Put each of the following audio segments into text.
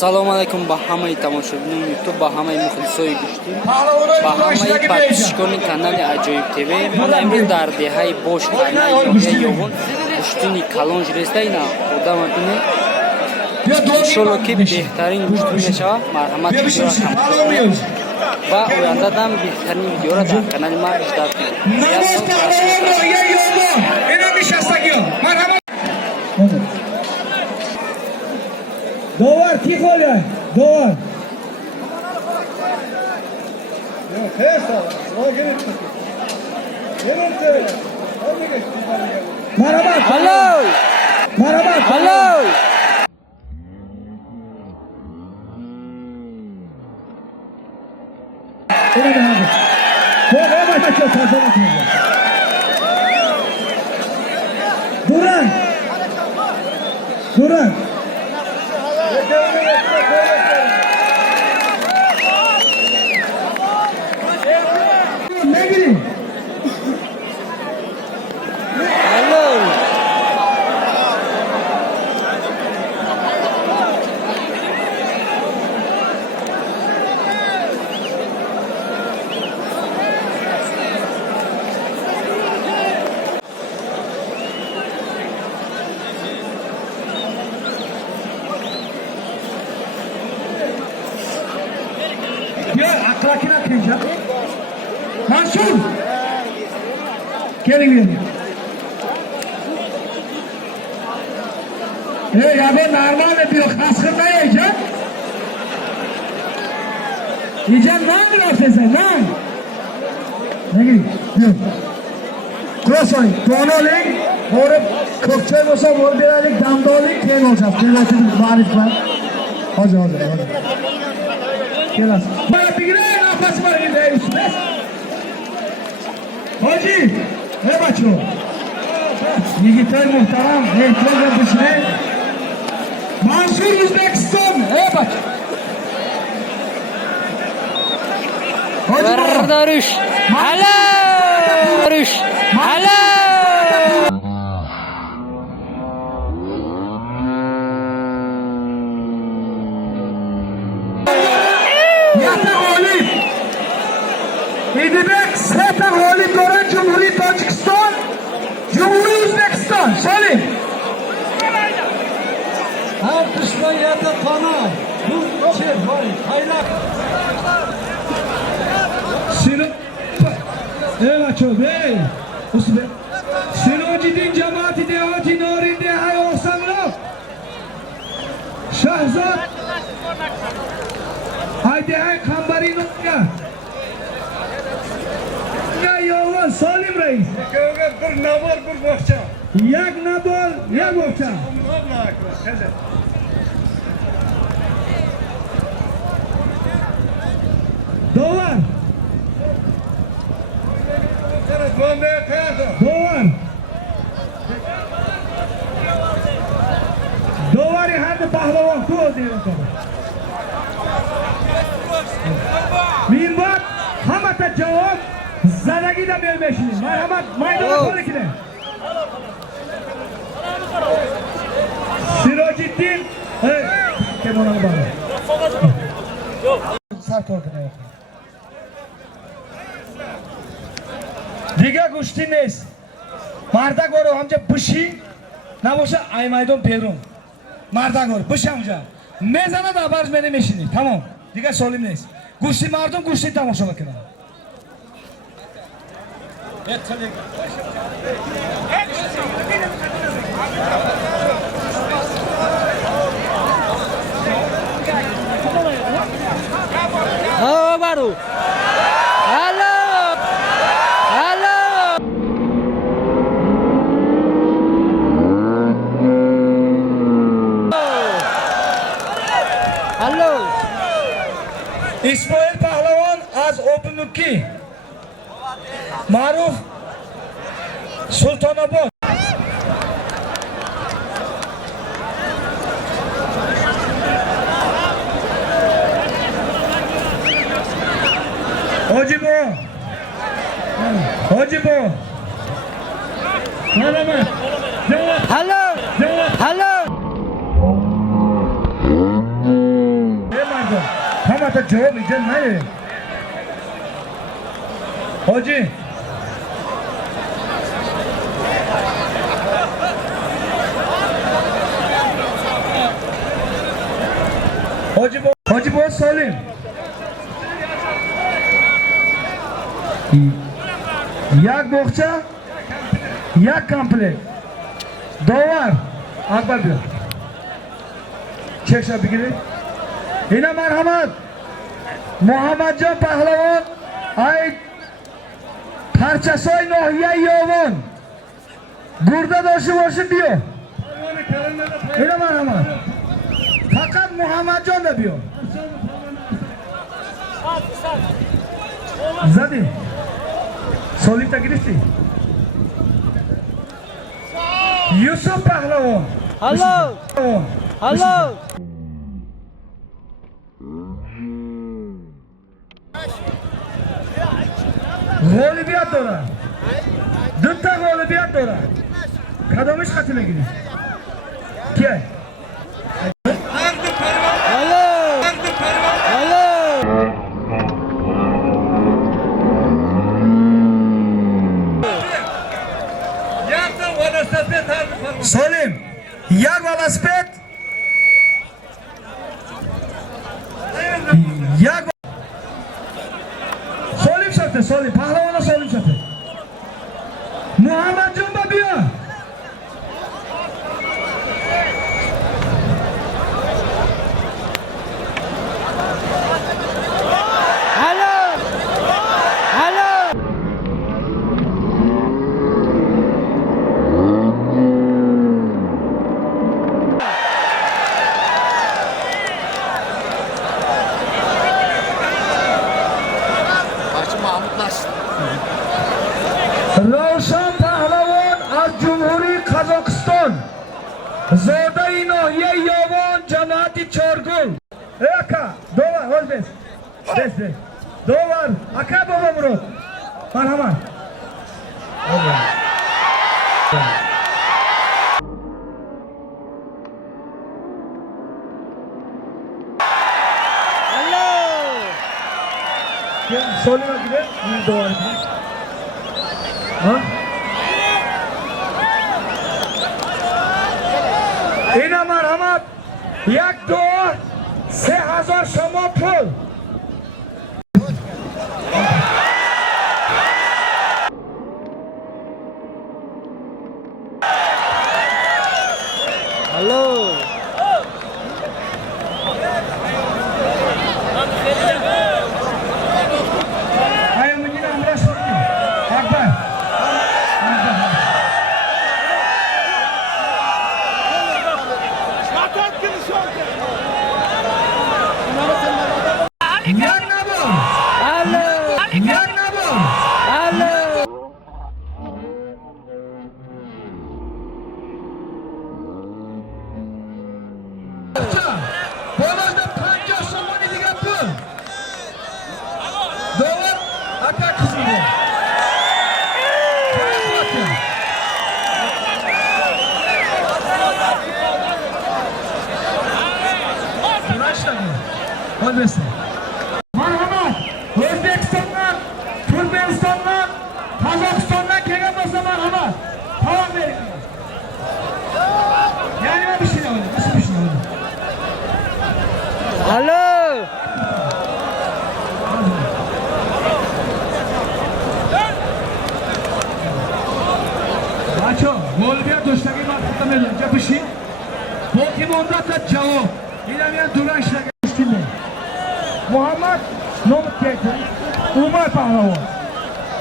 Салом алейкум ба ҳамаи тамошобинони ютуб, ба ҳамаи мухлисои гӯшти, ба ҳамаи подписчикони канали Аҷоиб ТВ. Ман имрӯз дар деҳаи Бош Қайнаи ноҳияи Ёгон гӯштини калон ҷиреста ина одама бинем. Иншоалло ки беҳтарин гӯшти мешавад. Марҳамати видеоро ҳамроҳ кунед ва ояндадам беҳтарин видеоро дар канали ман дидан кунед. Dovar ki oluyor? Dovar. Yok, her sabah. O gelin çıkıyor. Gelin çıkıyor. Hadi geç. Merhaba. Hello. Merhaba. Hello. Öyle mi abi? Doğru başlıyor. Fazla bakmayacağım. Duran. Duran. Ne bileyim? Hello. Ya aklakına kıyacağım. Mansur. Gelin gelin. Ya ben normal diyor. Kaskında yiyeceğim. Yiyeceğim lan diyorsun sen lan. Ne gibi? Yok. Kurasay. Tonolik. Orada köpçe olsa orada birazcık damdalık keyin olacak. Devletin marif var. Hadi. Gel az. Bana bir güne nafası var gibi üstüne. Hacı. Ne baço? Yigitler muhterem. Heykel ve dışına. Mansur Uzbekistan. Baço. Hacı baba. Bardarush. Hello. Bardarush. Hello. Yata g'olib. Idibek Seta g'olib dora Cumhuriyet Tojikiston, Cumhuriyet Uzbekistan. Solim. Her kışla yerde pana. Bu şey var. Hayla. Sino. Evet çok bey. Uzbek. Sinocidin cemaati devati norinde hay olsanlar. Şahzat. Haydi hay kambarin ya. Ya yovan Salim reis. Köyge bir navar bir bohça. Yak nabol, yak bohça. Allah akbar. Hadi. Dovar, Sana dönmeye kayasın. dovar. Dovari hadi pahlavan tu diyorum sana. Minbat, hamata cevap, zadagi da vermeşiniz. Merhamet, maydana kolikine. Sirociddin, kemanı bana. Sert orkuna yok. Diga guştiniz. Marda goro hamca bışı, na boşa aymaydon perun. Marda goro, bışı hamca. Mezana da barz benim eşini, tamam. Diga solimniz. Guşti mardon, guşti tam boşa bakına. Oh, baru. Hello. Hello. Hello. İsmail Pahlavan az Obunuki. Maruf Sultanabad. Hojibo. Merhaba. Hello. Hello. आता जवाब इज्जत नाही हो जी Hoji boss Salim. Yak boxça, yak komplek. Dolar. Akbar diyor. Çek şapı gibi. Yine merhamet. Muhammedcan Pahlavon. Ay. Parçasoy Nohya Yovun. Burada doşu diyor. Yine merhamet. Fakat Muhammedcan da diyor. Zadi. Solita girişti. Yusuf Pahlavon. Hello. Hello. Golibiyat dora. Dutta golibiyat dora. Kadamış katına gidiyor. Gel. Salim, yak velosiped. Yak. Salim şartı, Salim. Pahlavona Salim şartı. Muhammed Cumba diyor. Ravshan Pahlavon az Cumhuriy Qozog'iston. Zoda-i Nohiya Yovon jamoati Chorgul. Aka, dovar, o'zbek. Des. Dovar, aka baba Murod. Marhamat. Solima gidelim, bir dovar gidelim. Ha? Ina marhamat, yak dovar, 3000 so'm pul. Hello. Ayo menjina amra sordi. Akbar. Yak nabo. Hello. Yak nabo. Hello. Bolada 50 so'm degan pul. Dolar aka qizmi. Marhamat, O'zbekistondan, Turkmanistondan, Qozog'istondan kelgan bo'lsa marhamat. Tamam bering. Yani bir şey oldu. Nasıl bir şey oldu? Hello. Macho, golbiya do'stlarga marhamat berdim. Gapishi. Pokemon-da javob. İnanmayan duran ishlagan ustunda. Muhammad Nomketi, Umar Pahlavon.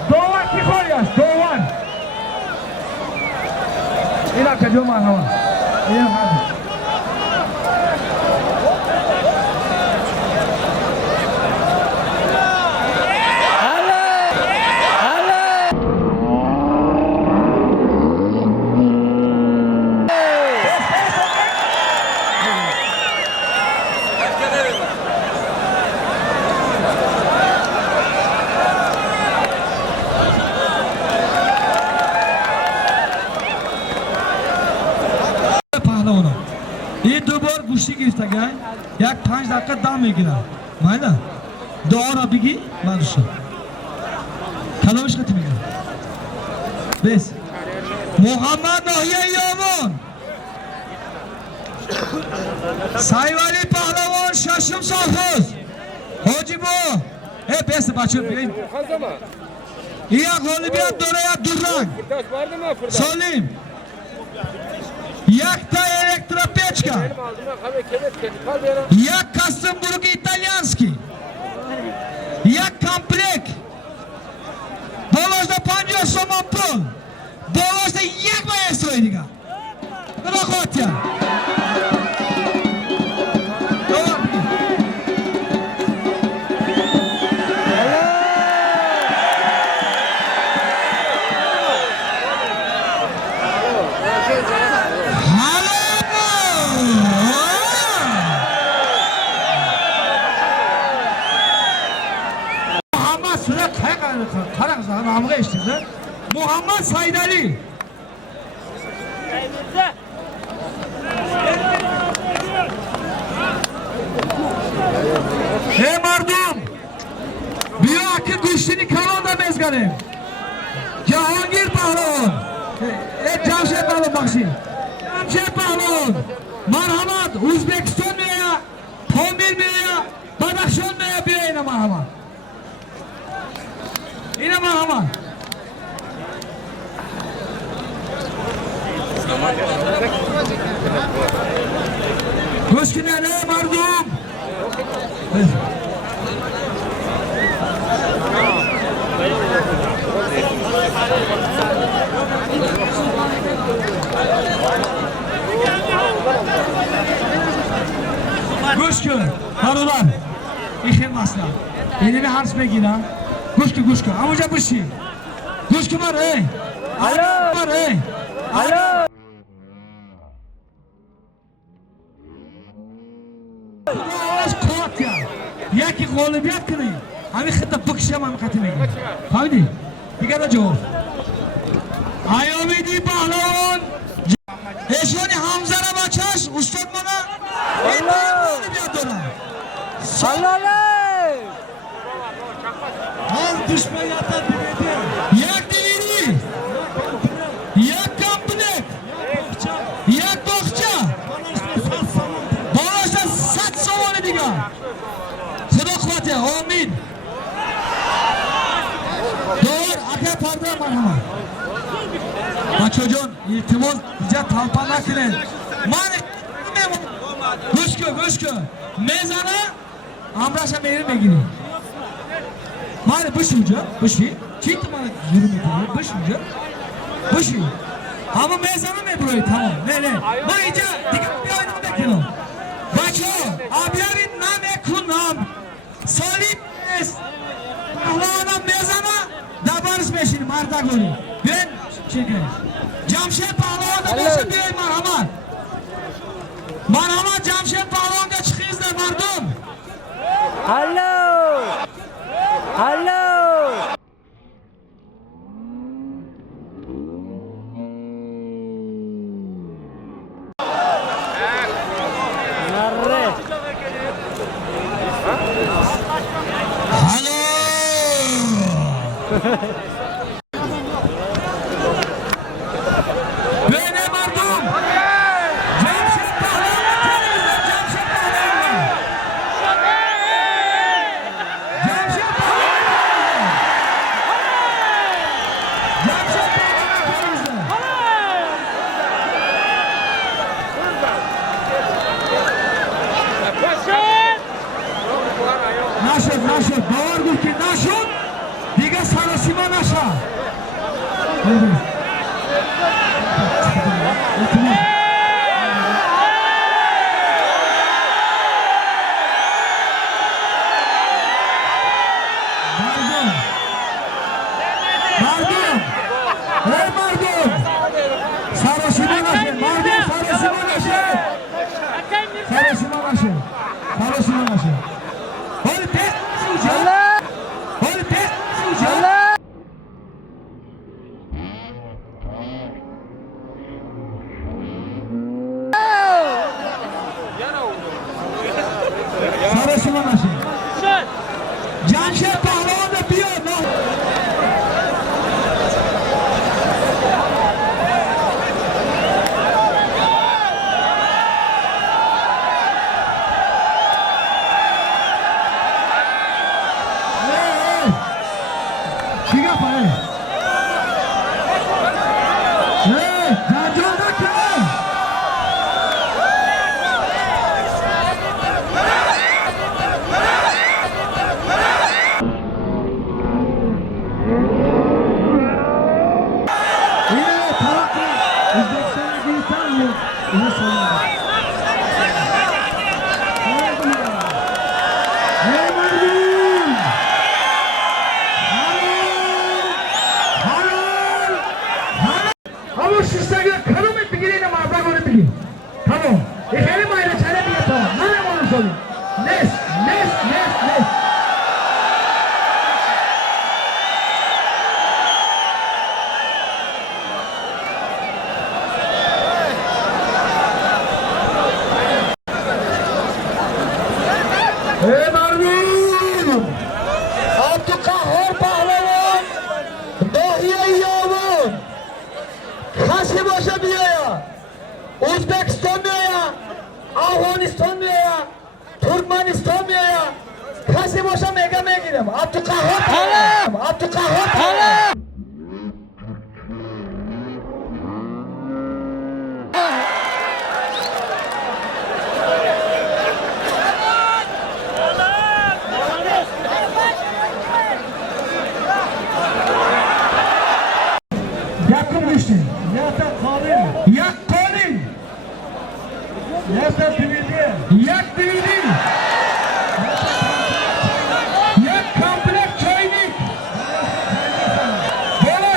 Dovan Kifoyas, Dovan. İlaka jo marhamat. İyi hadi. Pahlavon. ये दो बार गुस्से की स्थिति है, याक 5 दाका दाम है किना. mayli. Duo Rabbigi manusha. Kalamış katimiga. Biz. Muhammad Nohiye Yomon. Sayvali Pahlavon Şaşım Safuz. Hojibo. Hep besi başım bileyim. İyak Olibiyat Doraya Durran. Solim. Yakta Elektropechka. Jak Kasımburg İtalyanski. Jak Komplek. Bolojda Panjo Somopol. Bolojda jak maestro idiga. Rohotya. Muhammad Saydali. Hey mardum. Bir akı kuştini kalonda mezgalim. Cahangir Pahlavon. Cemşet Pahlavon bakşin. Cemşet Pahlavon. Marhamat. Uzbekistan veya Pomir veya Badakşan veya bir yine marhamat. Yine marhamat. Koşkinler ey mardum. Koşkin, harular. İşin masla. Elini hars begina. Koşkin. Amuca bu şey. Koşkin var ey. Alo. Var ey. Alo. یکی غالبیت کنی همین خطه بکشم همین خطه میگی فهمیدی؟ دیگه را جواب ایامیدی پهلوان ایشونی حمزه را بچش استاد مانا این غالبیت دارم Sallale! هر دشمن یاتا دیگه یک دیویری یک کمپلیت یک بخچه بالاشتا 100 سوال دیگه آمین دور اگه پرده مرحمت بچه جان ارتماس دیجا تلپا نکنه من گوش کن میزنه امرش هم میریم بگیریم من بشی چی تو من ظلم میکنی بشی همه میزنه میبروی تمام نه من اینجا دیگه بیایدم بکنم بچه آبیاری نمیکنم Salim es Allah'ına mezana dabarız peşini marda görüyor. Ben çekeyim. Cemşet Pahlavon'da beşe bir marhamat. Marhamat Cemşet Pahlavon'da çıkıyız da mardum. Hello! Böyle mardum. Cemşet Pahlavon'da Cemşet Pahlavon'da. Cemşet Pahlavon'da. Naşır. Bağır gül ki naşır. Diga sarasima naşa. Mardum. Hey mardum. Sarasima naşa. Mardum sarasima naşa. Sarasima naşa. Hol pek suca. Sarasima naşa. Tamam. Eğer mayra çare bir yapalım. Ne yapalım sorayım? Nes. Ey Marvin! Abdülkahhar Pahlevan! Dahiye Yavun! Kasıbaşa Biyaya! Uzbekistan Biyaya! Afganistan Biyaya! Türkmenistan Biyaya! Kasıbaşa mega girem! Abdülkahhar Pahlevan! Abdülkahhar Pahlevan! Yakın düştü. Yata kalın. Yak kolin. Yata tüvidi. Yak dividi. Yak komplek çaynik.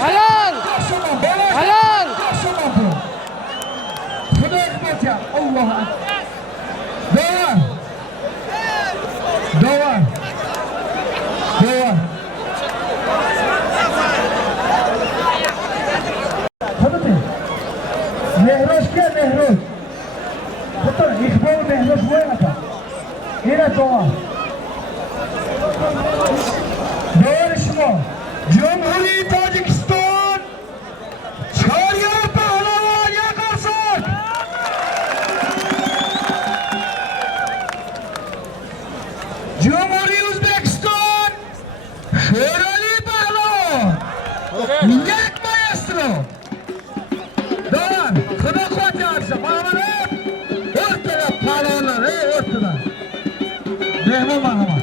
Halal! Halal! Xudo hikmet ya. Allah. Dovar. Tabii. Mehroş ke Mehroş. Putar İkbal Mehroş bu yana ta. Yine dovar. Dovar işmo. Cumhuriyet Tacikistan. Çarya Pahlavan yakarsın. Cumhuriyet Uzbekistan. Şerali Pahlavan. Yak maestro. Dolar, Xudo qo'yarsa, marhamat. O'rtada palonlar, o'rtada. Mehmon marhamat.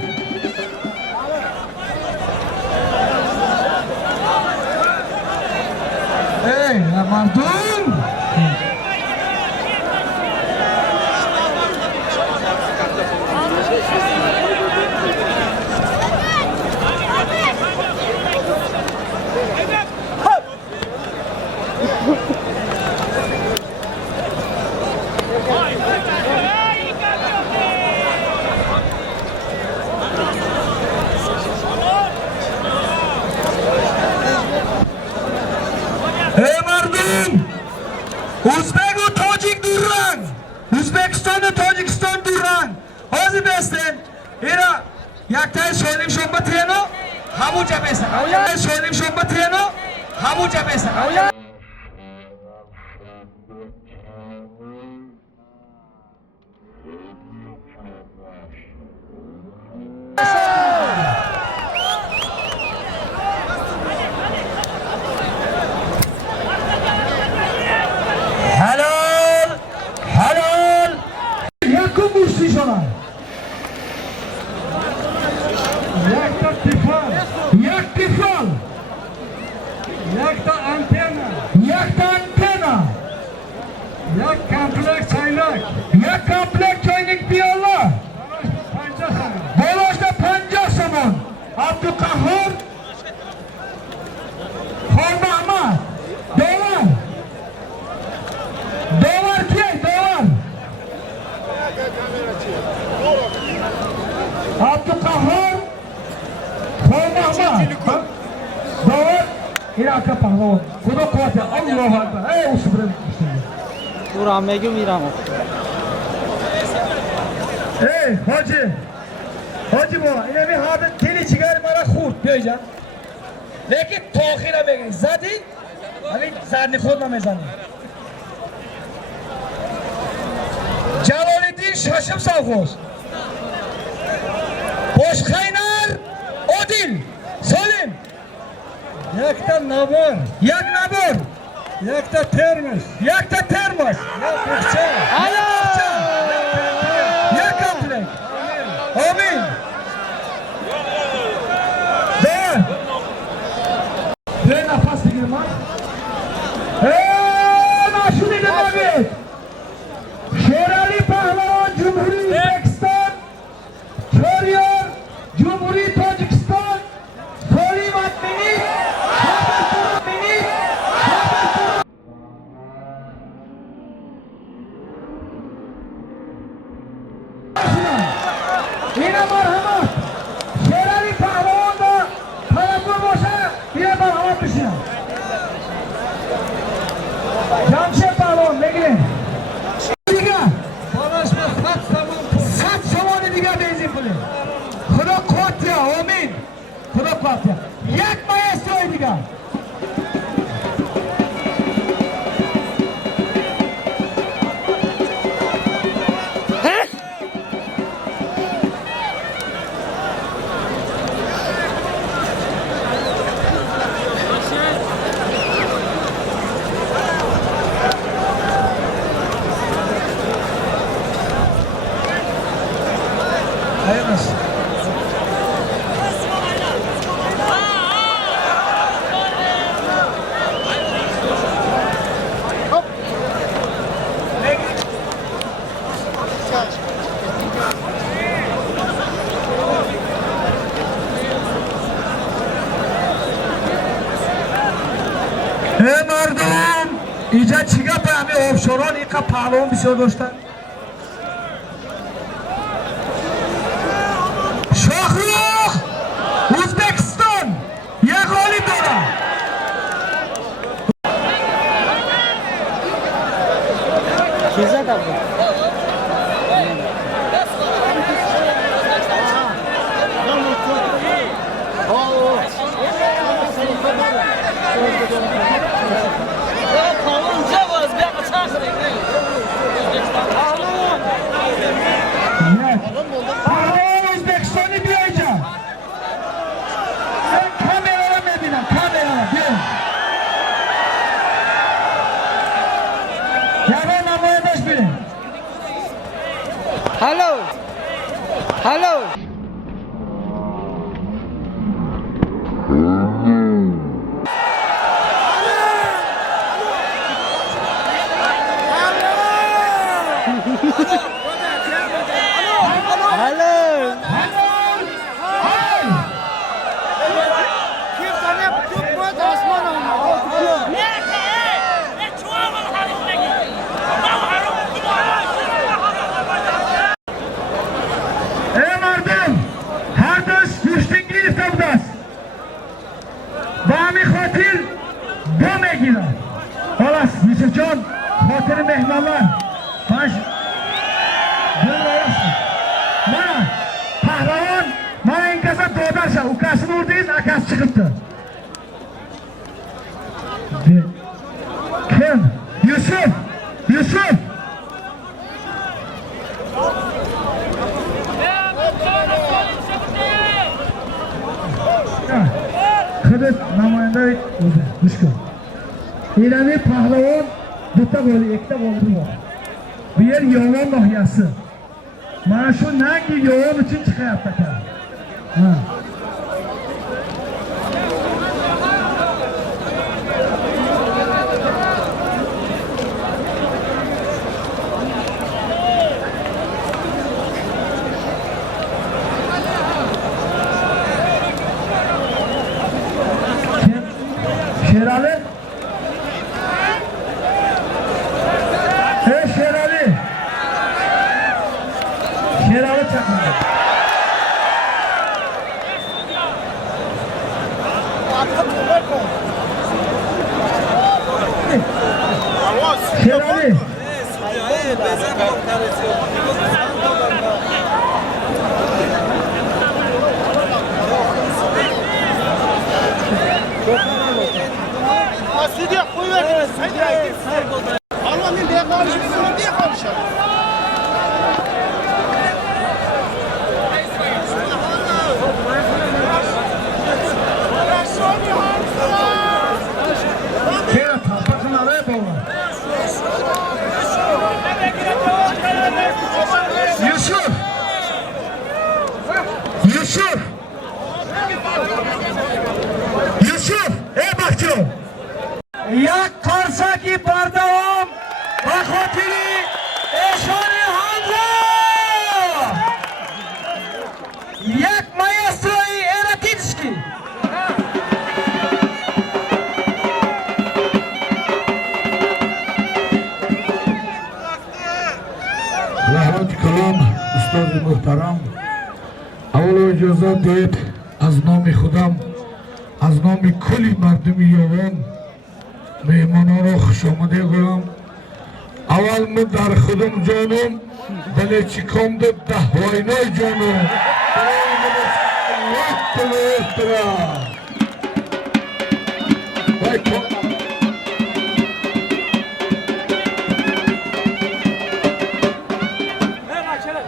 Ey, mardum. Ey mardum! Uzbek u Tojik durrang! O'zbekiston u Tojikiston durrang! Hozir besden. Era yaktay solim shomba treno, hamuja besa. Yaktay solim shomba treno, hamuja besa. Halal! Yakın müştişalar! Yakta tifal. Yak tifal! Yakta antena. Yakta antena! Yak komplek çaynak. Yak komplek çaynik diyorlar! Panca sana. Bolojda panca somon! Abdülkahhar! Xon Mahmad! Dolar! Dolar ki, dolar! Abdülkahhar! Xon Mahmad! Dolar! Iraka Pahlavon! Xudo quvvati! Allohu akbar! Ey o'sha bilan Uramega miram. Ey hoji! Hoji bova, ina men hozir teli chigar mara xurt beja. Lekin to'xira begin. Zadi, ali zarni xud namezani. Jaloliddin Shoshim savg'oz. Boshqaynar Odil Solim. Yakta nabor. Yak nabor. Yakta termos. Yakta termos. Yak bıkça. Yak komplek. Amin. Değer. Bir nefes girmez. Naşuni Demavit. Şerali Pahlavan Cumhuriyet Uzbekistan. Çoryor Cumhuriyet Tacikistan. Solim Atmeni. Şabir Turmeni. اینه مرحمت شیرانی پهلوان دا توجه باشه یه مرحمت بشینم جمشید پهلوان بگیرین دیگه صد سوال دیگه بنزین کنیم خدا قوت ده آمین خدا قوت ده یک مایستروی دیگه مردم اینجا چیگه به همه آبشاران اینقدر پهلوان بسیار داشتن شاهروخ ازبکستان یک غالب داره کی زد ابا پهلوان ازبکستانی بیا اینجا کامera رو میبینم کامera بیا جوان نمایندش بریم هلو هلو Yusufcan, xotiri mehmanlar, baş, mana, pahlavon, mana inkasa doğdarsa, ukasını vurduyuz, akası çıkıptı. Kim? Yusuf! Yusuf! Kıbrıs namayanda o'zi, Mushkul. İlani pahlavon bitta bo'ldi, ikkita bo'ldi bor. Bu yer yovon nohiyasi. Mana shu nangi yovon uchun chiqyapti aka. Ha. Şerali? Hey Şerali! Şerali çakma. Şerali! Stüdyo koyuyor. Allah'ın diye konuşuyor. Diye konuşuyor. Bakın araya bağlı. Yusuf! Yusuf! Yusuf! Ey bakçı! یک کارساکی بردوام با خاطری اشان حمزه یک مایستروی اراتیتسکی رحمت کلام استاد محترم اول اجازه دید از نام خودم از نام کلی مردم یوان مهمانان را خوش آمده گویم. اول ما در خودم جانم دلی چیکام داد ده واینای جانم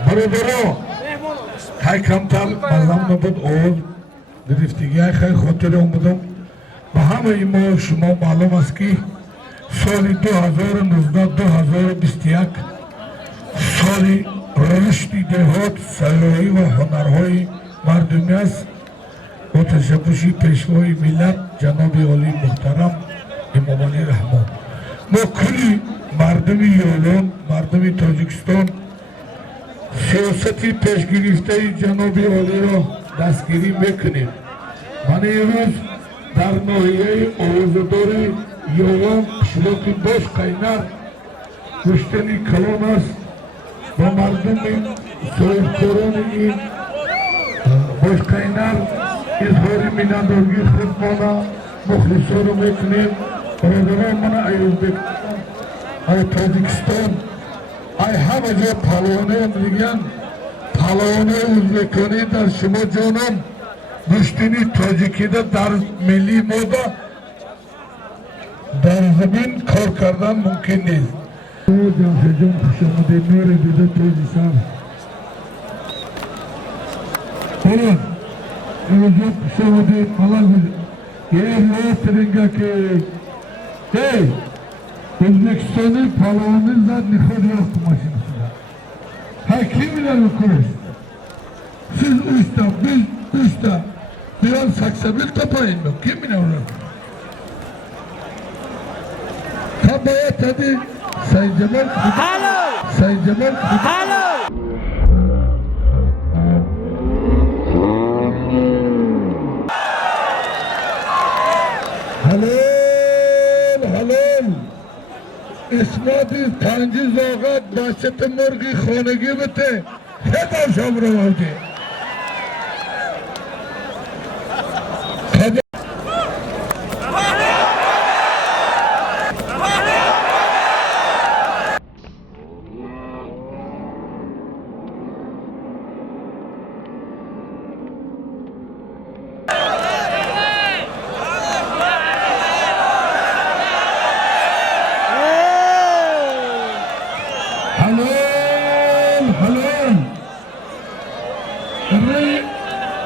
برادرها های کمتر مردم نبود اول گرفتگی های خیلی خاطر اومدم به همه ما شما معلوم است که سال 2019-2021 سال رشد دهات سیاحی و هنرهای مردمی است با تشبوش پیشوای ملت جناب عالی محترم امام علی رحمان. ما کلی مردم ایران مردم تاجیکستان سیاستی پیش گرفته جناب عالی را دستگیری میکنیم. من امروز در ناحیه آوازدار یوان شلوک باش قینر کشتنی کلان است با مردم صاحبکاران این باش قینر اظهار مینندگی خودمانا مخلصا رو میکنیم. برادران من ای ازبکستان ای تاجیکستان ای همه جا پهلوانان میگن پهلوانان ازبکانی در شما جانم گشتنی تاجیکی در ملی مودا در زمین کار کردن ممکن نیست. جمشید جان خوش آمده نور دیده توزی سر برون اینجا خوش آمده ملال بید یه روی ترینگا که ازبکستانی پهلوانی زد نخود یافتو ماشین شده های کی میدن بکنست siz usta biz usta biraz saksabil tapayın mı kim bilir onu tabaya tabi Sayın Cemal Sayın Cemal halal اسماتی پنجی زاغت باشت مرگی خانگی بته خدا شام رو آجه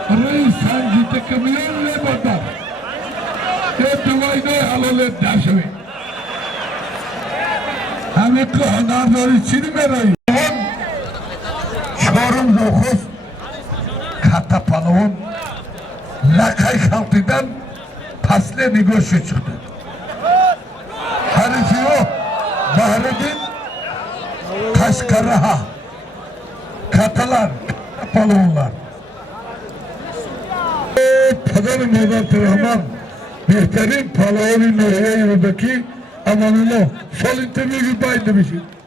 رئیس سنجیت کمیون لی بدر یه دوای نوی حلالیت داشوی همه که هنرداری چی نمیرایی چهارم زوخوز کتا پلوان لکای خلقیدن پسله نگوشی چکده حریفی ها بهردین کشکره ها کتلان پلوانلار پدر مادر ترحمان بهترین پهلوانی ناحیه یوردکی امان الله سال انتبیگی باید نمیشید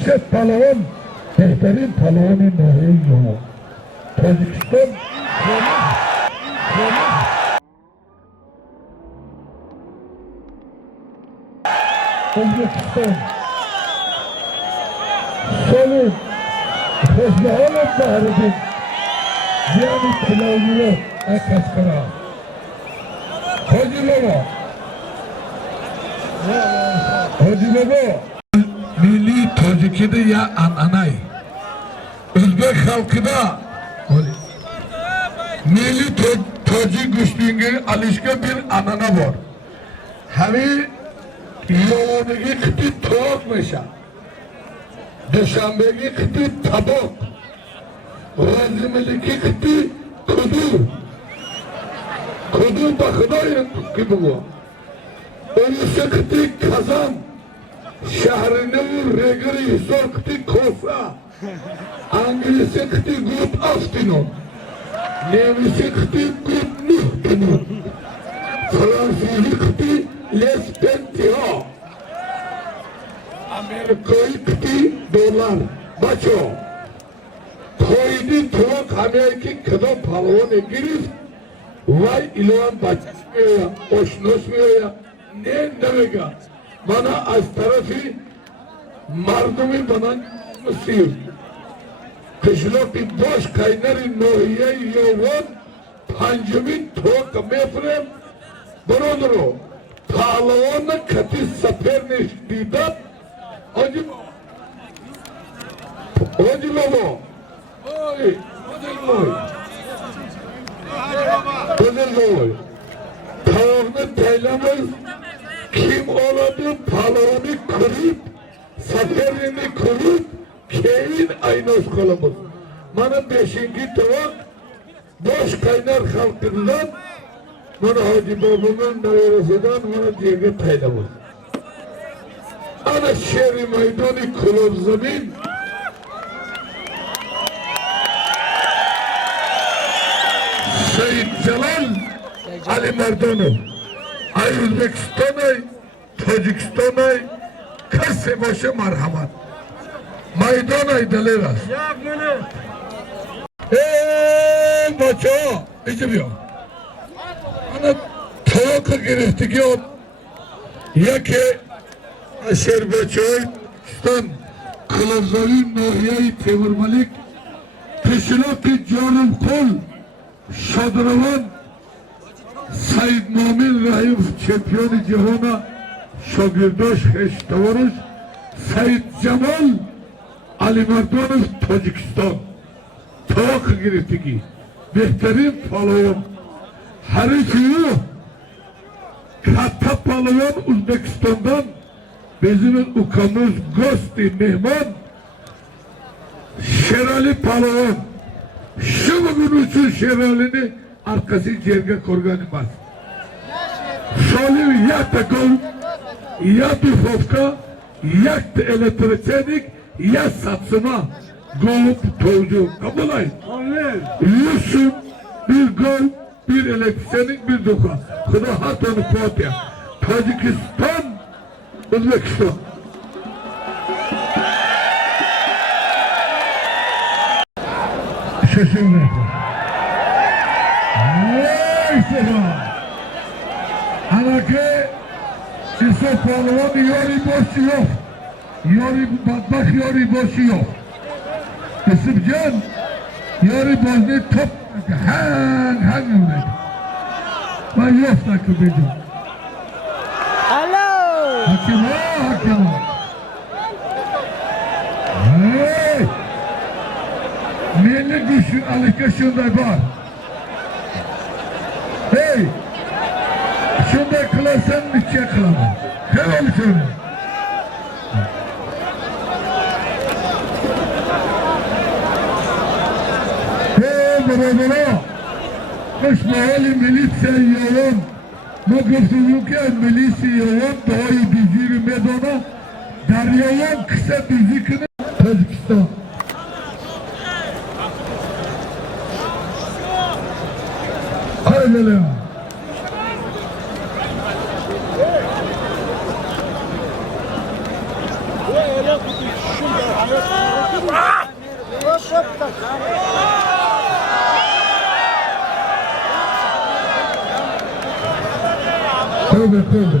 جمشید پهلوان بهترین پهلوان ناحیه یوان تاجیکستان ازبکستان سالم خوشبحال بهردین زیانی تلاویرات اکس کرا حاجی بابا Hadi baba. Milli Tacikide ya ananay. Özbek halkı da milli Tacik güçlüğüne alışkın bir anana var. Hani yoğunluğu kıtı toğutmuşa. Duşanbe'yi kıtı tabak. Razimedeki kıtı kudu. Kudu bakıdayın gibi bu. Ölüse kıtı kazan. Şehrinin regri zor kıtı kosa. Angilisi kıtı gut aftinon. Nemisi kıtı gut nuhtinon. Fransızı kıtı les pentiho. Amerika'yı kıtı dolar. Baço. Koydu tuğuk Amerika'yı kıda palon ekiriz. Vay ilan başlıyor ya. Hoşnosmuyor ya. Ne demek ya? Bana az tarafı mardumi bana mısır. Kışlık bir boş kaynarı nohiye yoğun pancımın tuğuk mefrem burudur o. Palavana katı saperneş didat acı baba. Oy, oy. Oy. Tavını teylemez. Kim oladı palavını kırıp, saferini kırıp, kevin aynos kolumuz. Bana 5. tavak, boş kaynar halkından, bana Hacı babamın dairesinden bana diye teylemez. Ana şehri meydani kulub zemin, Seyyid Celal Ali Merdanov. Ay Özbekistan'ay, Tacikistan'ay, kase başı merhamet. Maydanay deleras. Baça, içim yok. Ana tavaka giriftik yok. Ya ki Azerbaycan, İstan, Kılazayı, Nohiyayı, Tevrmalik, Peşilaki, Canım Kol, Şadravan, Said Mumin Rahim Şampiyonu Cihana Şagirdaş Heştavarış Said Cemal Ali Merdanov Tacikistan Tavak girifti behterin palavan harifiyo kata palavan Uzbekistan'dan bizim ukamız gosti mehman Şerali palavan şu bugün için Şerali'ni arkası cerge korganımaz. Şöyle ya takım, ya dufovka, ya elektronik, ya satsıma, golup toğucu. Kabulay. Yusuf, bir gol, bir elektronik, bir duka. Kuda hatonu potya. Tacikistan, Özbekistan. Şaşırmayın. Anake İsa Palvan yori boşu yok. Yori badbak yori boşu yok. Kısımcan yori boşu top hang yürüdü. Ben yok takı bedim. Hello. Hakim o. Hey. Milli güçün alıkışında var. Hey! Şunda kılarsan bütçe kılamam. Hemen söyle. Hey baba! Kış mahali militse yoğun. Mokufsuzlukken milisi yoğun. Doğayı biziri medona. Deryayan kısa bizikini. Tacikistan. Hayırlı. Tövbe.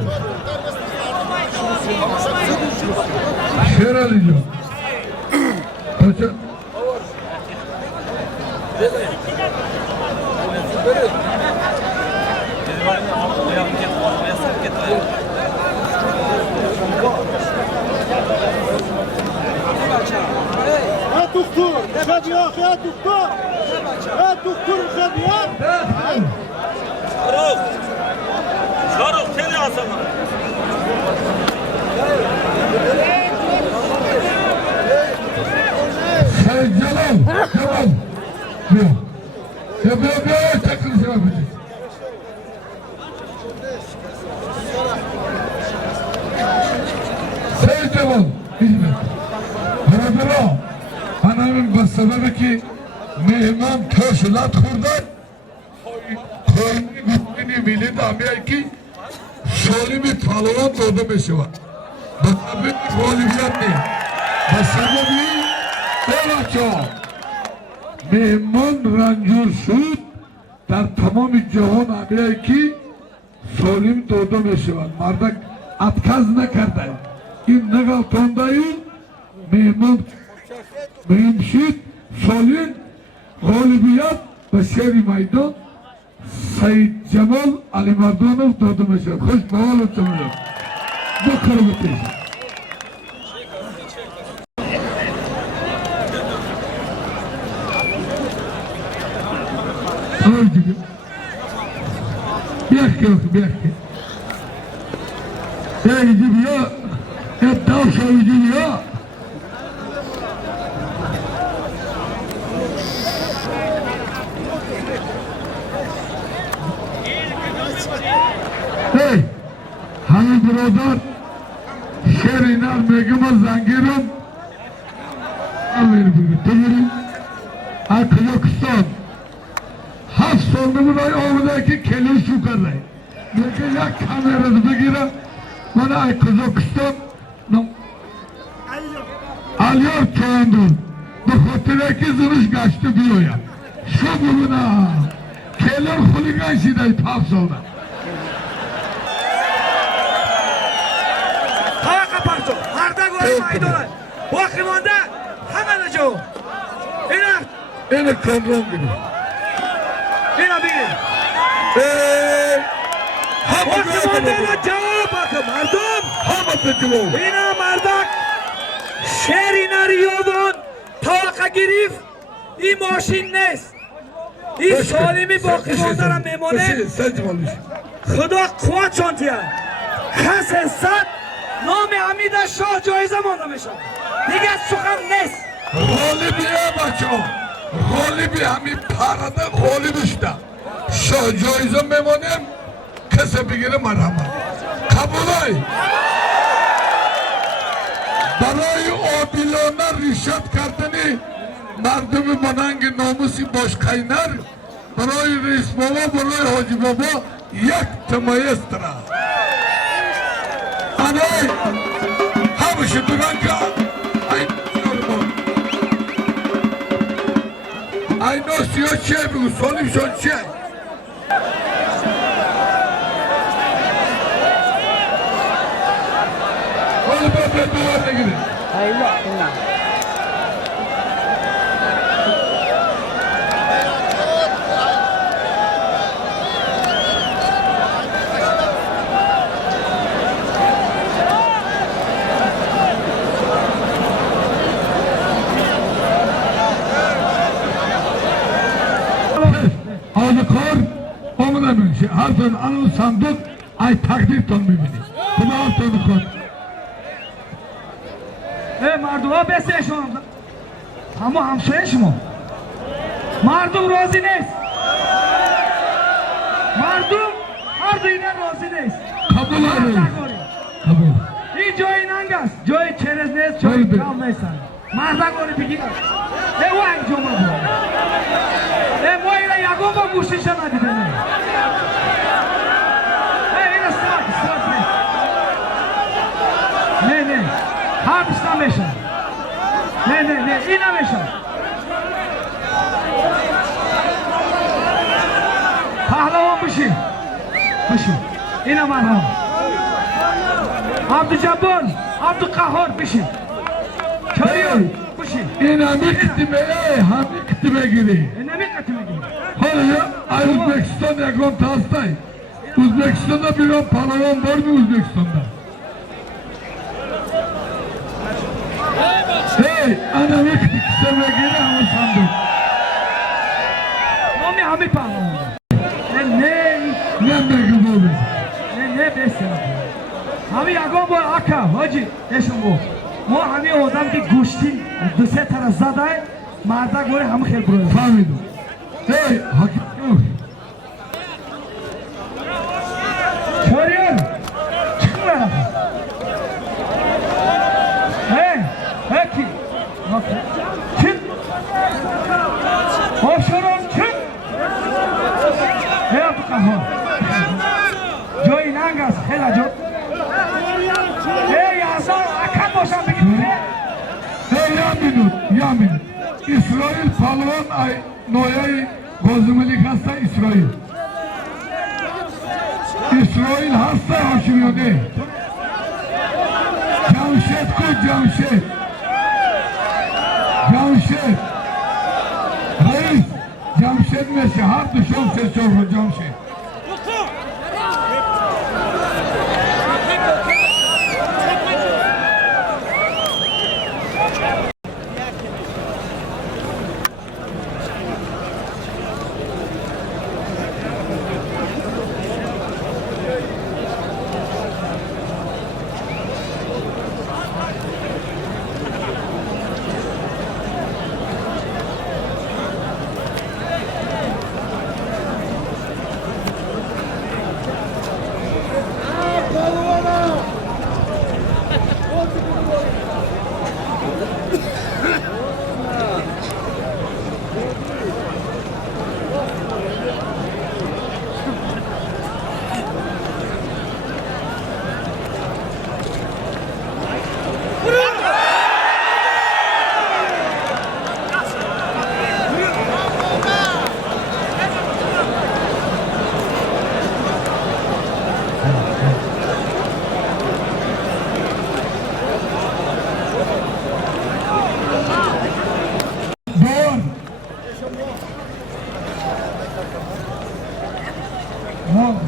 Şerali diyor. Kaça? doktor. Efendim ya, ya doktor. Ya doktor efendim ya. Şarok. Şarok seni alsana. Sen Celal. Celal. Yok. Böyle takım şey yapacak. Sen Celal. Hizmet. Bana anamın basaları ki mehman töşülat kurdan koyunu gittiğini bildi ama ki şöyle bir palavan doğdu meşe var. Basaları Bolivya ne? Basaları bir Belaço. Mehman rancur şut در تمام جهان آمیه کی سالم دوده میشود مردک اتکاز نکرده این نگاه تاندهی مهمان مهمشید سالم غالبیت و شهر میدان سید جمال علی مردانov دوده میشود خوش بحال چمونه بکر بتیش Öldü. Bir yok. Ya gidiyor. Hep tavşan gidiyor. Hey, hangi buradan şerinar megama zangirim Amerika'nın Kazakistan hafta sonunun ay oradaki kele şu kadar. Belki ya kamerası begira bana ay Kazakistan alıyor çoğundur. Bu hoteldeki zırış kaçtı diyor ya. Şu bugüne keler huligan şiday hafta sonra. Hava kaparto. Harda gol maydana. Bakımında hemen acı. Yine kamran gibi. Yine bir. Bakımında cevap bakım. Mardum. Hamad cevap. Yine mardak. Şehrin arıyordun. Tavaka girif. İyi maşin nes. İyi salimi bakımında memone. Sen cevapmış. Khuda kuvvet çantiya. Hasesat. نام حمیده شاه جایزه مانده میشه دیگه سخن نیست غالبیه بچه غالبی همین پرده غالبشته شاه جایزه میمانیم کسی بگیره مرحمت قبولای برای عادلانه رشوت کردنی مردم مننگ ناموسی باش قینر برای رئیس بابا برای حاجی بابا یک تمایز تره Anay, hamışı duranca, ay normal. Ay nasıl yok şey bu, sonuç şey. Oğlum ben duvarına gidin. Hayırlı akşamlar. Kar, onun emin şey. Harfın anıl sandık, ay takdir tanımıydı. Bunu altını kar. مردم بسه شما اما همسایه شما مردم راضی نیست مردم هر دیگر راضی نیست Kabul arayın. Kabul. این جای ننگ است جای چرز نیست جای کام نیستن مردا گوری بگیر او انجام بود ما اینا یکم با گوشیش ندیده نه اینا ساک نه حبس نمیشه نه این نمیشه پهلوان بشی اینا من هم عبدالجبار عبدالقهار بشی کریار بشی این همی کتیمه همی کتیمه گیری. نمی قتیمه گیری Hayır, ay Uzbekistan yakın tastay. Uzbekistan'da bir an palavan var mı Uzbekistan'da? Hey! Hey, anamı kısa begini ama sandım. Nomi hami paham. Ne gibi Ne besin. Hami agam bu aka hacı eşim bu. Mo hami odam ki guştin duse taraf zaday marda gore ham khel bro. Fahmidim. Hey, hakikaten yok. Çağırıyor. Çıkın lan. Peki. Çık. Hoşçakalın çık. Ne yaptı kahve? Joy nangas hela jo. Hey yazar akan boşan bir gibi. Hey, yamin. İsrail palvan ay noyay gözümü hasta İsrail. İsrail hasta haşırıyor değil. Jamşet. Reis, Jamşet mesi, har düşün ses olur Jamşet.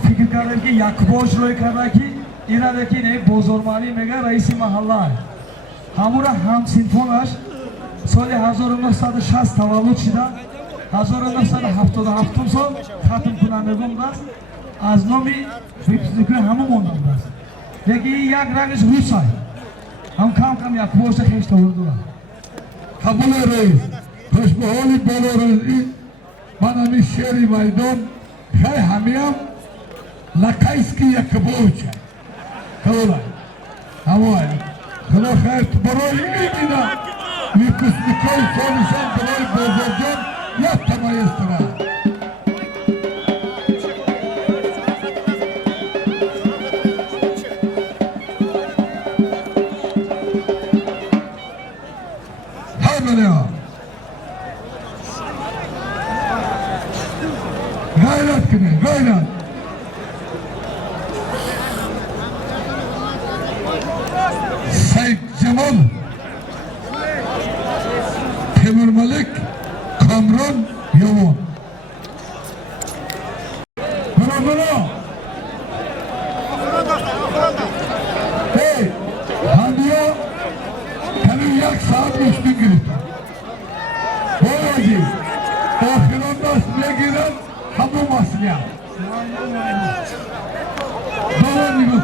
फिक्र कर रहे कि यकबोश रोय कर रहा कि इरा देखी नहीं बोजोरमानी मेगा रईसी महल्ला है हमरा हम सिंफोनाश सोले हज़ारों में साथ शास तवालुत शिदा हज़ारों में साथ हफ्तों सो खातम कुनाने गुमदास आज़नोमी फिक्र हमू मोंदास देखिए याक रागिश हुसा है हम काम यकबोश से खेस्ट हुआ Kabul reis, hoşbaholi bolo reis, bana bir şeri maydon, hay hamiyam, lakayski yakboğuça. Kalolay, hamoy, kalo khayr baroy imina, vikusnikoy sonuçan baroy bozorcan, yaptamayıstıra. Gayret. Said Cemal, Temur Malik, Kamran Yavon. Bravo. Hey, Hamiya, tabii yak saat 3'te girip. Boyacı, ahiranda ne giren? Hamu masya. Doğru minut.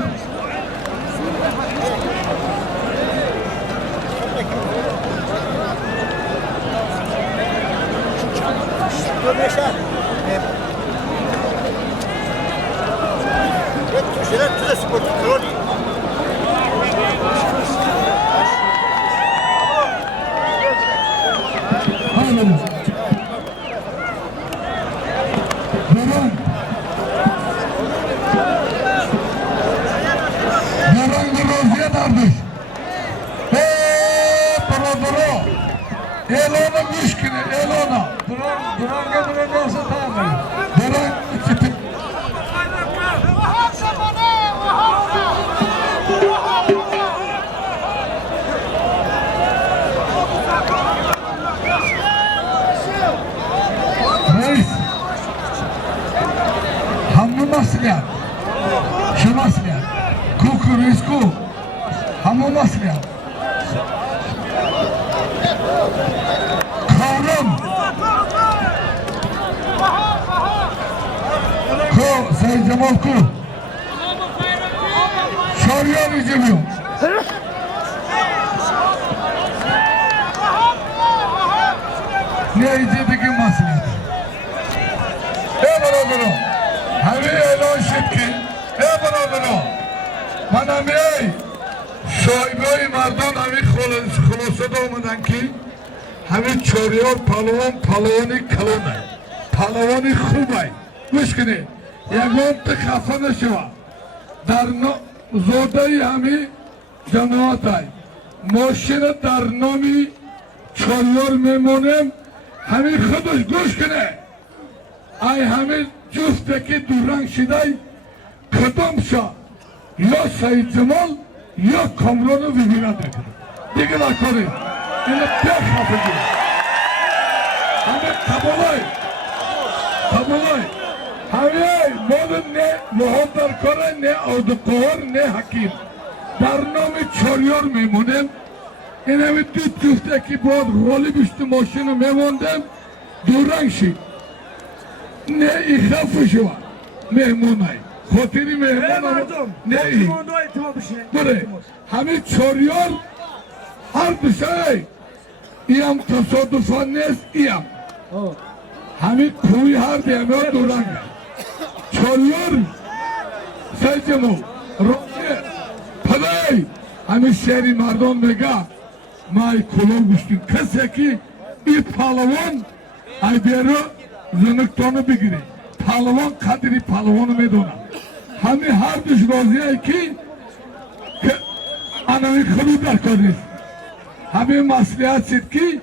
Hayır. Elona müşkine, Elona. Duran olsa tamam. Duran içi. Reis, hamı masriyat, şu masriyat, kuku, risku, hamı masriyat. Kavram. Ko, Sayın Cemal Ku. Şarya ricimiyor. Ne icedeki masliyet. Bana hami elon şitki. Bana Mana miyay. Şoyboy mardan hami khulosada omadan ki hami çoriyor palavani kalonay. Palavani khubay. Guşkini. Yagon te khafana şiva. Darno zodai hami canavatay. Moşina darnomi çoriyor memonem hami khuduş guşkini. Ay hami cüfteki duran şiday kıdımşa ya Sayın Cemal ya Kamran'ı vivina dedi. Digil akori. Yine pek hafıcı. Hami tabolay. Hami modun ne muhaddar kore ne avdukoğur ne hakim. Darnomi çoryor memunem. Yine mi tüt cüfteki bu rolü büstü moşunu memundem duran şi. Ne ihafışı var. Memnunay. Hoteli memnun. Ne iyi. Buraya. Hami çoruyor. Her dışarı. İyam tasodufan nes iyam. Hami kuyu har diyemiyor duran. Çoruyor. Saycımı. Roşe. Paday. Hami şehri mardon mega. May kulon güçtün. Kısaki. İp palavon. Ay bero. Zınık tonu bigiri. Palavon kadri palavonu medona. Hami her düş roziye ki anami kırudar kadri. Hami masliyat sitki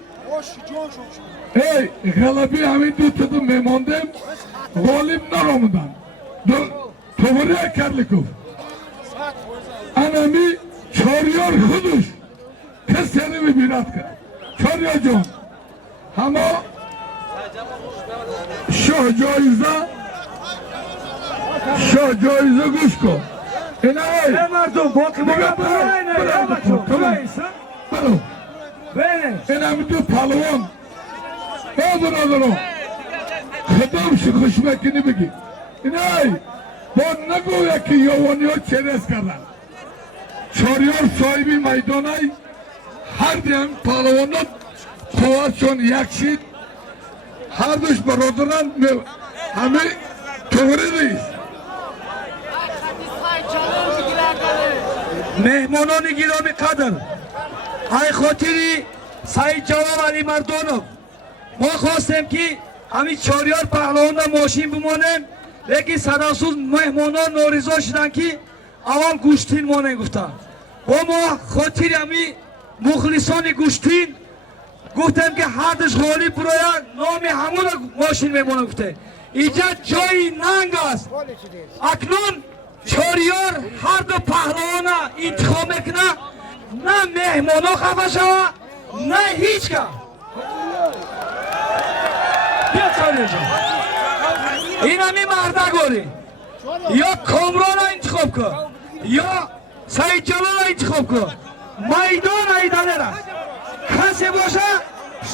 ey galabi hami tutudu memondem golim naromudan. Tovuri ekerlikov. Anami çoruyor huduş. Kız seni mi binatka. Çoruyor John. Ama Şah Caize Guşko. Enay. Ne merdum? Bakın bana Baro. Enay müdür palavon. Odur o. Kıdım şu kışmekini bigi. Enay. Bon ne goya ki yoğunuyor çerez kadar. Çoruyor sahibi maydanay. Her dem palavonun kovaçon yakşit. Her düş baroduran hami doğruyuz. مهمانان گرامی قدر ای خاطری سعید جواب علی مردانov ما خواستیم که همین چاریار پهلوان ماشین بمانیم لیکن صداسوز مهمانان نارضا شدن که اول گوشتین مانه گفتن با ما خاطری همین مخلصان گوشتین گفتم که حدش غالی براید نام همون ماشین میمونه گفته اینجا جای ننگ است اکنون چاریار هر دو پهلوان انتخاب میکنه نه مهمانا خفه شوه نه هیچ که بیا چاریار جان این همی مردگاری یا کامران انتخاب کن یا سعید جلال انتخاب کن میدان ایدانه را کسی باشه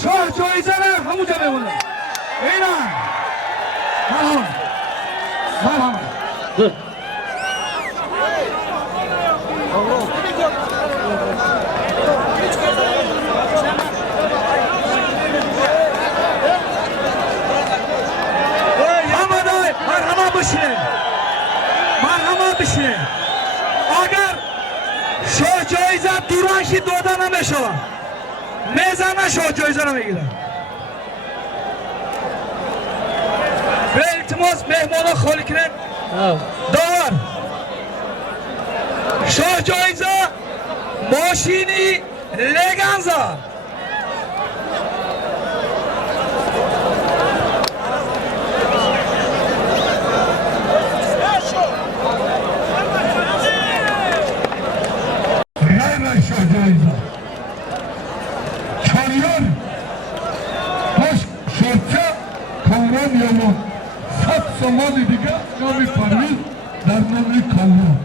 شاه جایزه را همونجا بمونه این هم مرحمت بشینه اگر شاه جایزه دورانشی داده نمیشه میزنه شاه جایزه نمیگیره به التماس مهمانا خالی کنه دار شاه جایزه ماشینی لگنزا Çarıyor. Baş şortça kavram yolu. Sat zaman idiga nami parviz dar nami kavram.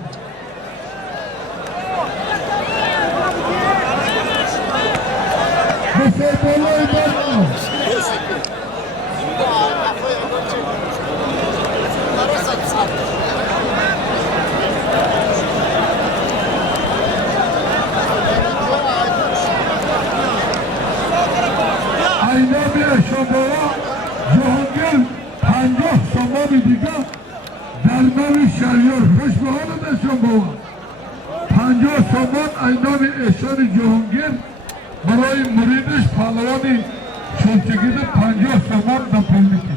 شهریار خوش به حال دستشان بابا 50 سامان اینام احسان جهانگیر برای مریدش پهلوانی شلچگید 50 سامان نپل میکنه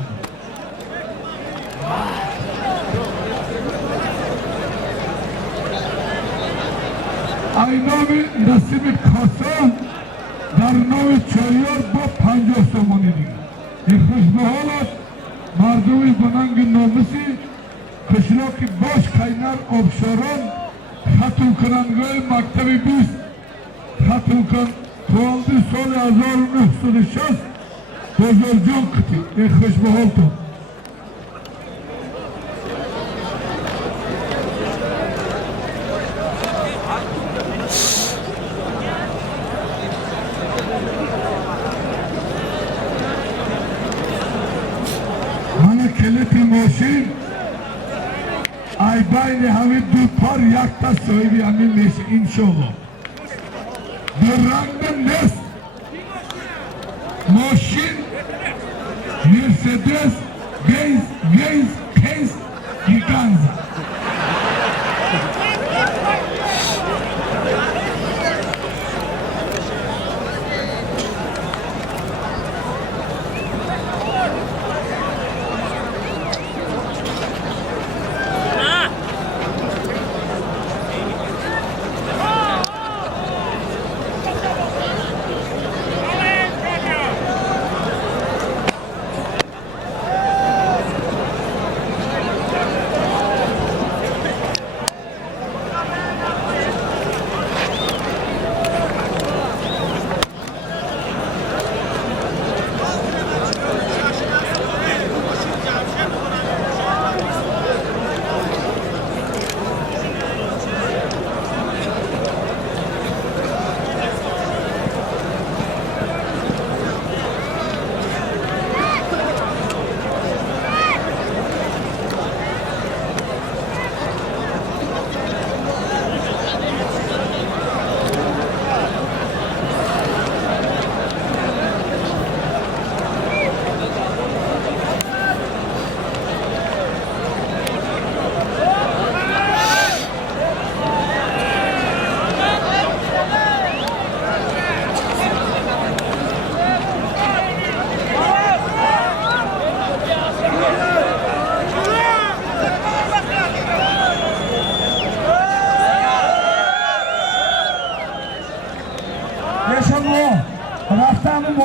اینام نصیب کاسان در نام چهریار با 50 سامانی دیگه این خوش به حال است مردمی بننگ نامسی کشلاکی باش کینر آبشاران ختم کننگاه مکتب 20 ختم کن توالدی سال 1960 بزرجان کتی این خوش به حال تو کلیت ماشین ای بین همین دو پار یک تا صاحبی همین میشه انشالله در رنگ نست ماشین مرسدس گیز پیس گیگانزا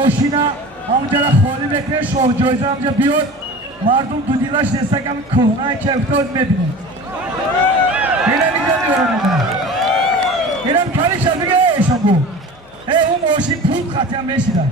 ماشینا همونجا را خالی بکنه شاه جایزه همونجا بیاد مردم دو دیلاش دسته کم کهنه که افتاد میبینه اینم اینجا میارم اینم کلیش هم بگه ایشان بو اون ماشین پول خطی هم میشیدن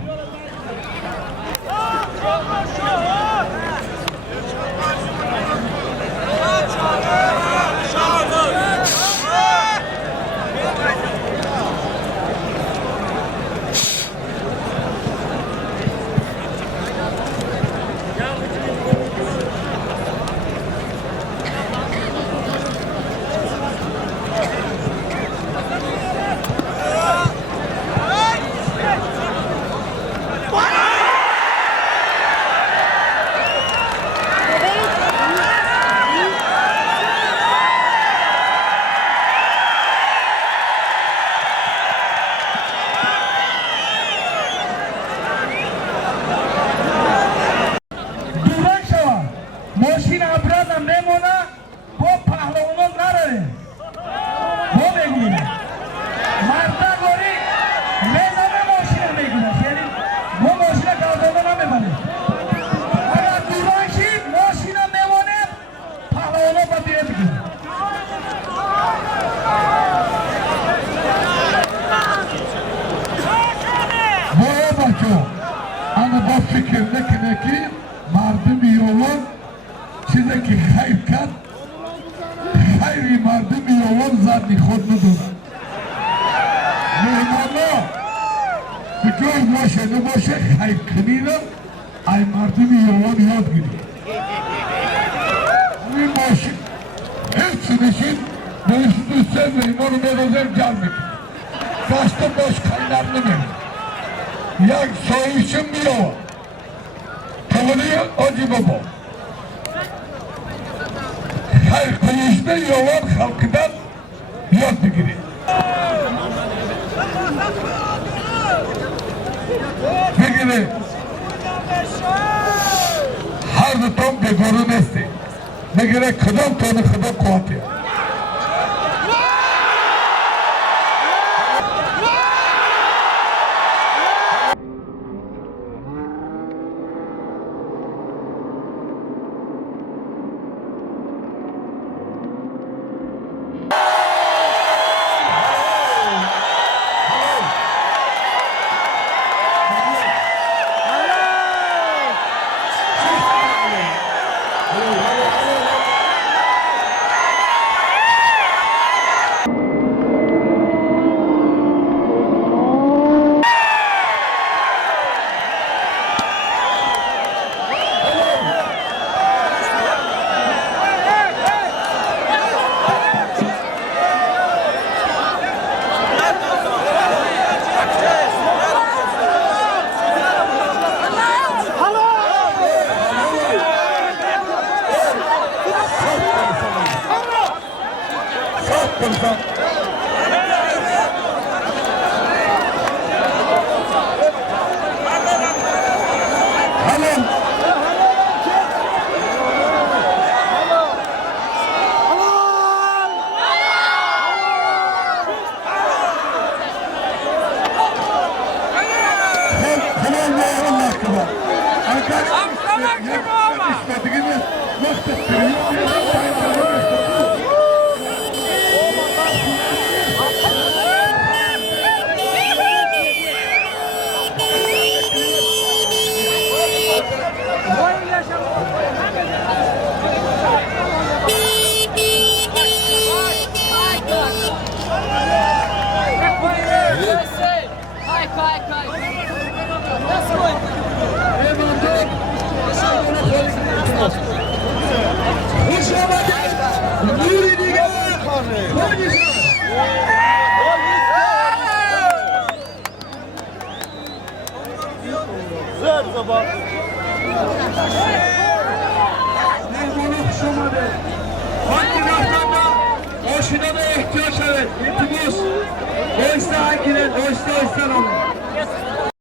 اما با فکر نکنه که مردم یوان چیزی که خیر کرد خیری مردم یوان زدی خود ندارد مهمانا بجای باشه نباشه خیر کنیدم ای مردم یوان یاد گیری این باشه هیچ نشین نوشت دوسته مهمان میروزم جل میکنه دسته باش خیلر نمیم یک سایشم میروه تولی آجی بابا Terkuyuzda yolan halkıdan yok digiri. Digiri. Her tutam begoru nesti. Digiri kıdam tonu kıdam kuatı. Mehmanı kuşamadı. Hakkılarında boşuna da ihtiyaç evet. İltimus. Oysa giren, oysa alın.